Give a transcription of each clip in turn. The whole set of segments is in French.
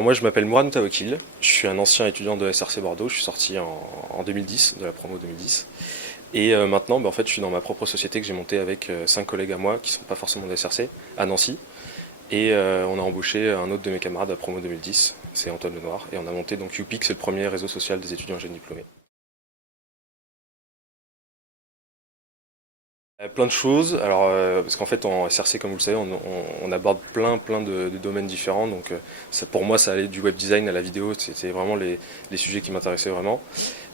Alors moi je m'appelle Mourad Tawakil, je suis un ancien étudiant de SRC Bordeaux, je suis sorti en 2010, de la promo 2010. Et maintenant en fait je suis dans ma propre société que j'ai montée avec 5 collègues à moi qui ne sont pas forcément de SRC, à Nancy. Et on a embauché un autre de mes camarades à la promo 2010, c'est Antoine Lenoir. Et on a monté donc UPIC, c'est le premier réseau social des étudiants jeunes diplômés. Plein de choses, alors parce qu'en fait en SRC comme vous le savez on aborde plein de domaines différents, donc pour moi ça allait du web design à la vidéo, c'était vraiment les sujets qui m'intéressaient vraiment.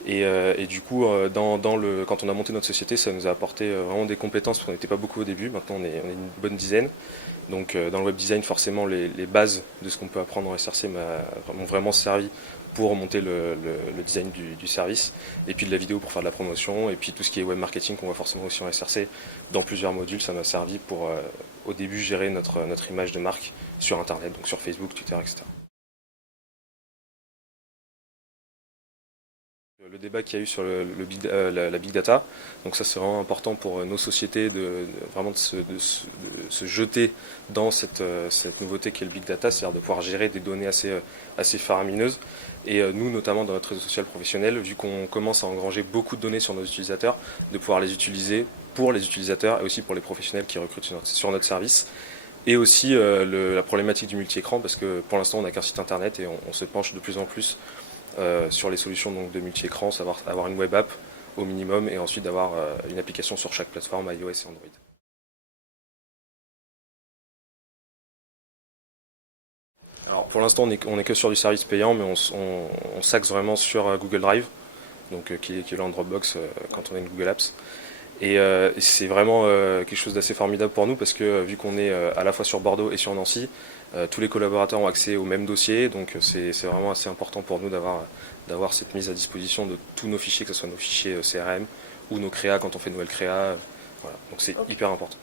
Et du coup quand on a monté notre société ça nous a apporté vraiment des compétences, parce qu'on n'était pas beaucoup au début, maintenant on est une bonne dizaine. Donc dans le web design forcément les bases de ce qu'on peut apprendre en SRC m'ont vraiment servi pour monter le design du service, et puis de la vidéo pour faire de la promotion, et puis tout ce qui est web marketing qu'on voit forcément aussi en SRC dans plusieurs modules, ça m'a servi pour au début gérer notre image de marque sur internet, donc sur Facebook, Twitter, etc. Le débat qu'il y a eu sur la big data, donc ça c'est vraiment important pour nos sociétés vraiment de se jeter dans cette nouveauté qui est le big data, c'est-à-dire de pouvoir gérer des données assez faramineuses. Et nous, notamment dans notre réseau social professionnel, vu qu'on commence à engranger beaucoup de données sur nos utilisateurs, de pouvoir les utiliser pour les utilisateurs et aussi pour les professionnels qui recrutent sur notre service. Et aussi la problématique du multi-écran, parce que pour l'instant on n'a qu'un site internet et on se penche de plus en plus sur les solutions donc, de multi-écran, savoir avoir une web app au minimum et ensuite d'avoir une application sur chaque plateforme iOS et Android. Alors pour l'instant on est que sur du service payant, mais on s'axe vraiment sur Google Drive, donc qui est là en Dropbox quand on est une Google Apps. Et c'est vraiment quelque chose d'assez formidable pour nous, parce que vu qu'on est à la fois sur Bordeaux et sur Nancy, tous les collaborateurs ont accès au même dossier, donc c'est vraiment assez important pour nous d'avoir cette mise à disposition de tous nos fichiers, que ce soit nos fichiers CRM ou nos créas quand on fait de nouvelles créas. Voilà. Donc c'est hyper important.